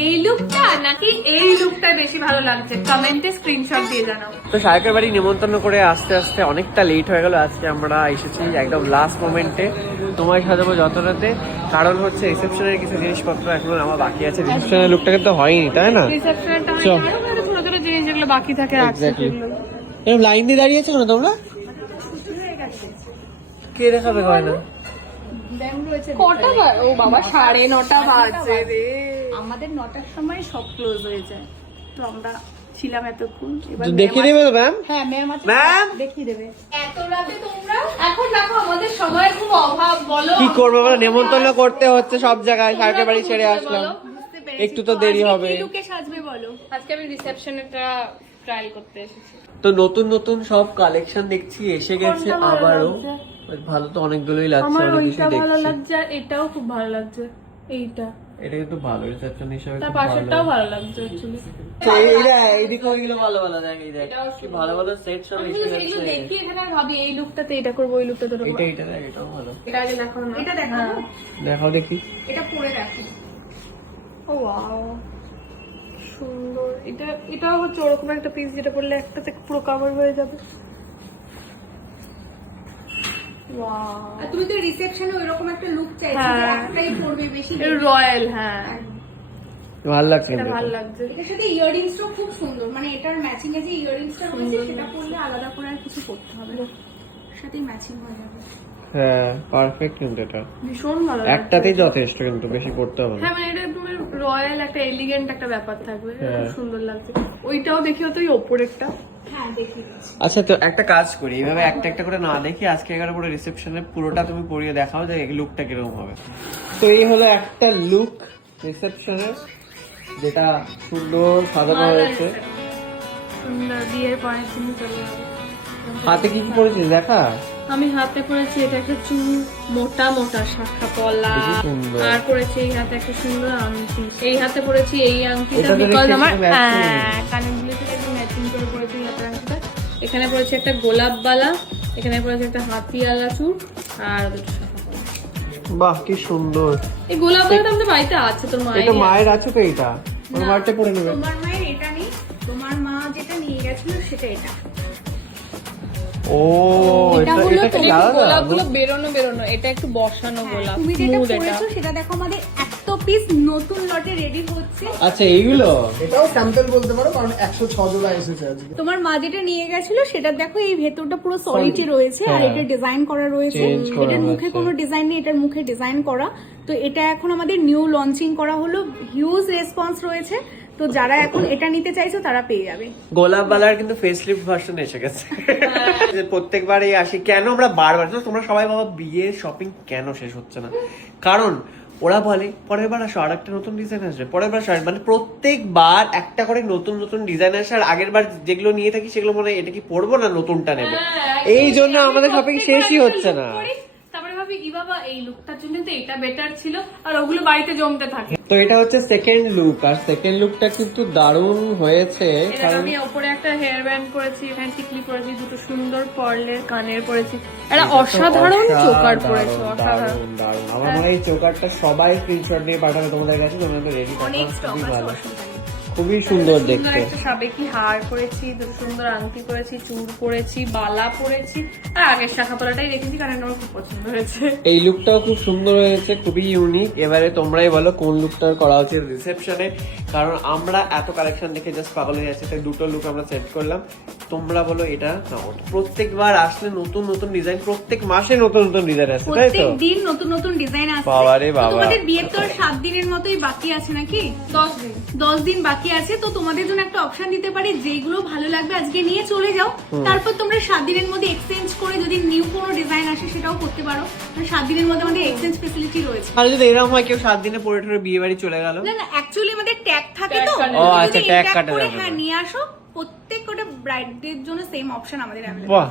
এই লুকটা নাকি এই লুকটা বেশি ভালো লাগছে, কমেন্টে স্ক্রিনশট দিয়ে জানাও। তো শায়কের বাড়ি নিমন্ত্রণ করে আস্তে আস্তে অনেকটা লেট হয়ে গেল। আজকে আমরা এসেছি একদম লাস্ট মোমেন্টে তোমায় সাজাবো যত রাতে, কারণ হচ্ছে রিসেপশনের কিছু জিনিসপত্র এখন আমার বাকি আছে। রিসেপশনের লুকটা কিন্তু হয়নি, তাই না? রিসেপশনটা ছোট ছোট জিনিস যেগুলো বাকি থাকে আছে সেগুলো। এরকম লাইন দিয়ে দাঁড়িয়েছো কেন তোমরা? কে দেখাবে গয়না? কটা ও বাবা 9:30 বাজে রে। আমাদের 9টার সময় সব ক্লোজ হয়ে যায়, তো আমরা ছিলাম এতক্ষণ। এবার দেখিয়ে দেবে তো ম্যাম? হ্যাঁ ম্যাম আছে, ম্যাম দেখিয়ে দেবে। এত রাতে তোমরা এখন দেখো, আমাদের সময় খুব অভাব, বলো কি করবো বলো, নেমন্তন্ন করতে হচ্ছে সব জায়গায়। শায়কের বাড়ি ছেড়ে আসলাম, একটু তো দেরি হবে। কি লুকে সাজবে বলো? আজকে আমি রিসেপশনেরটা ট্রায়াল করতে এসেছি। তো নতুন নতুন সব কালেকশন দেখছি এসে গেছে আবারও। ভালো তো অনেকগুলোই লাগছে, আমার অনেক ওইটা কিছু ভালো দেখছি। লাগছে, আর এটাও খুব ভালো লাগছে। এইটা এটা কিন্তু ভালো রিসেপশন হিসেবে তার খুব ভালো। পাশেরটাও ভালো লাগছে অ্যাকচুয়ালি। এইটা এইদিকে ওইগুলো ভালো ভালো দেখ, এই দেখ কি ভালো ভালো সেট সব আমি এসে তো এইগুলো গেছে। দেখি এখানে আর ভাবি এই লুকটাতে এটা করব, ওই লুকটাতে করব। এটা দেখ, এটাও ভালো। এটা আগে দেখো না, এটা দেখাবো, দেখাও দেখি। এটা পরে দেখো। ও ওয়াও, সুন্দর। এটাও হচ্ছে ওরকম একটা পিস যেটা পরলে একটাতে পুরো কভার হয়ে যাবে। ওয়াও, আর তুমি তো রিসেপশনে ওইরকম একটা লুক চাইছো যে একটাই পরবে বেশি। রয়্যাল, হ্যাঁ ভালো লাগছে এটা কিন্তু ভালো এটা। লাগছে। এটার সাথে ইয়াররিংসটাও খুব সুন্দর, মানে এটার ম্যাচিং এ যে ইয়াররিংসটা রয়েছে সেটা পরলে আলাদা করে আর কিছু করতে হবে না, সাথেই ম্যাচিং হয়ে যাবে। হ্যাঁ পারফেক্ট কিন্তু এটা ভীষণ ভালো লাগছে। একটাতেই যথেষ্ট, কিন্তু বেশি করতে হবে না। হ্যাঁ মানে এটা একদম রয়্যাল একটা এলিগেন্ট একটা ব্যাপার থাকবে, এটা খুব হ্যাঁ। সুন্দর লাগছে। ওইটাও দেখিও তো, ওই ওপরেরটা। হ্যাঁ দেখিয়ে দিচ্ছি। আচ্ছা তো একটা কাজ করি, এইভাবে একটা একটা করে না দেখি, আজকে এগারো পুরো রিসেপশনে পুরোটা তুমি পরিয়ে দেখাও যে লুকটা কিরকম হবে। তো এই হলো একটা লুক রিসেপশনের, যেটা সুন্দর সাজানো হয়েছে। সুন্দর, বিয়ের পরের দিন চলে যাবে। হাতে কি কি পরেছিস দেখা? আমি হাতে পরেছি এটা একটা চুল, মোটা মোটা শাখা পলা, বেশি সুন্দর। আর পরেছি এই হাতে একটা সুন্দর আংটি। এই হাতে পরেছি এই আংটিটা, এটা তো বিকজ দেখতে আমার একটু matching। কানের সাথে একটু ম্যাচিং করে পরেছি এই হাতের আংটিটা। এখানে পরেছি একটা গোলাপ বালা, এখানে পরেছি একটা হাতিওয়ালা চুল, আর দুটো শাখা পলা। বাহ কি সুন্দর। এই গোলাপ বালাটা আমাদের বাড়িতে আছে, তোর মায়ের। এটা মায়ের আছে তো, এইটা ওর মারটা পরে নেবে। তোমার মায়ের এটা নেই, তোমার মা যেটা নিয়ে গেছিল সেটা এটা। ও এটা এটা কি আলাদা? গোলাপগুলো বেরোনো, এটা একটু বসানো গোলাপ। তুমি যেটা smooth এটা। পরেছো সেটা দেখো আমাদের এত পিস নতুন লটে রেডি হচ্ছে। আচ্ছা এইগুলো এটাও স্যাম্পল বলতে পারো, কারণ 106 জোড়া এসেছে আজকে। তোমার মা যেটা নিয়ে গেছিল সেটা দেখো, এই ভেতরটা পুরো সলিডই রয়েছে, আর এটা ডিজাইন করা রয়েছে। Change করা এটার মুখে হয়েছে। কোনো ডিজাইন নেই, এটার মুখে ডিজাইন করা। তো এটা এখন আমাদের নিউ লঞ্চিং করা হলো, হিউজ রেসপন্স রয়েছে। তো যারা এখন এটা নিতে চাইছো তারা পেয়ে যাবে। গোলাপ বালার কিন্তু ফেসলিফট ভার্সন এসে গেছে। যে প্রত্যেকবারই আসি, কেন আমরা বারবার, তোমরা সবাই বাবা বিয়ের শপিং কেন শেষ হচ্ছে না, কারণ ওরা বলে পরের বার আসো আর একটা নতুন ডিজাইন আসবে, পরের বার আসো, মানে প্রত্যেকবার একটা করে নতুন নতুন ডিজাইন আসে। আর আগের বার যেগুলো নিয়ে থাকি সেগুলো মনে হয় এটা কি পরবো না নতুনটা নেবো, এই জন্য আমাদের শপিং শেষই হচ্ছে না। তারপরে ভাবি ই বাবা এই লুকটার জন্য তো এটা বেটার ছিল, আর ওগুলো বাড়িতে জমতে থাকে। তো এটা হচ্ছে সেকেন্ড লুক, আর সেকেন্ড লুকটা কিন্তু দারুণ হয়েছে। এবার কারণ আমি ওপরে একটা হেয়ার ব্যান্ড করেছি, এখানে টিকলি পরেছি, দুটো সুন্দর পার্লের কানের পরেছি, একটা অসাধারণ চোকার পরেছি, অসাধারণ। দারুণ। আমার মনে হয় এই চোকারটা সবাই স্ক্রিনশট নিয়ে পাঠাবে তোমাদের কাছে, তোমরা তো রেডি অনেক থাকো। স্টক খুবই আছে, ভালো, অসুবিধা নেই। খুবই সুন্দর সুন্দর দেখতে। একটা সাবেকি হার পরেছি, দুটো সুন্দর আংটি পরেছি, চুড় পরেছি, বালা পরেছি, আর আগের শাখা পলাটাই রেখেছি কারণ আমার খুব পছন্দ হয়েছে। এই লুকটাও খুব সুন্দর হয়েছে, খুবই ইউনিক। এবারে তোমরাই বলো কোন লুকটা করা উচিত রিসেপশনে, কারণ আমরা এত কালেকশন দেখে জাস্ট পাগল হয়ে যাচ্ছে। তাই দুটো লুক আমরা সেট করলাম, তোমরা বলো এটা না ওটা। প্রত্যেকবার আসলে নতুন নতুন ডিজাইন, প্রত্যেক মাসে নতুন নতুন ডিজাইন আসছে, তাই তো? প্রত্যেক দিন নতুন নতুন ডিজাইন আসছে। বাবা রে বাবা। তো তোমাদের বিয়ের তো আর 7 দিনের মতোই বাকি আছে নাকি? 10 দিন। 10 দিন বাকি আছে। তো তোমাদের জন্য একটা অপশন দিতে পারি, যেগুলো ভালো লাগবে আজকে নিয়ে চলে যাও, তারপর তোমরা 7 দিনের মধ্যে এক্সচেঞ্জ করে যদি নিউ কোনো ডিজাইন আসে সেটাও করতে পারো। 7 দিনের মধ্যে আমাদের এক্সচেঞ্জ ফেসিলিটি রয়েছে। আর যদি এরকম হয় কেউ 7 দিনে পরে ঠরে বিয়ে বাড়ি চলে গেল, না না, অ্যাকচুয়ালি আমাদের ট্যাগ থাকে তো, Tag কাটে। ও, তুমি আচ্ছা, যদি tag tag কাটা করে যাবে না। হ্যাঁ নিয়ে আসো। প্রত্যেক কটা ব্রাইডদের জন্য সেম অপশন আমাদের অ্যাভেলেবল। বাহ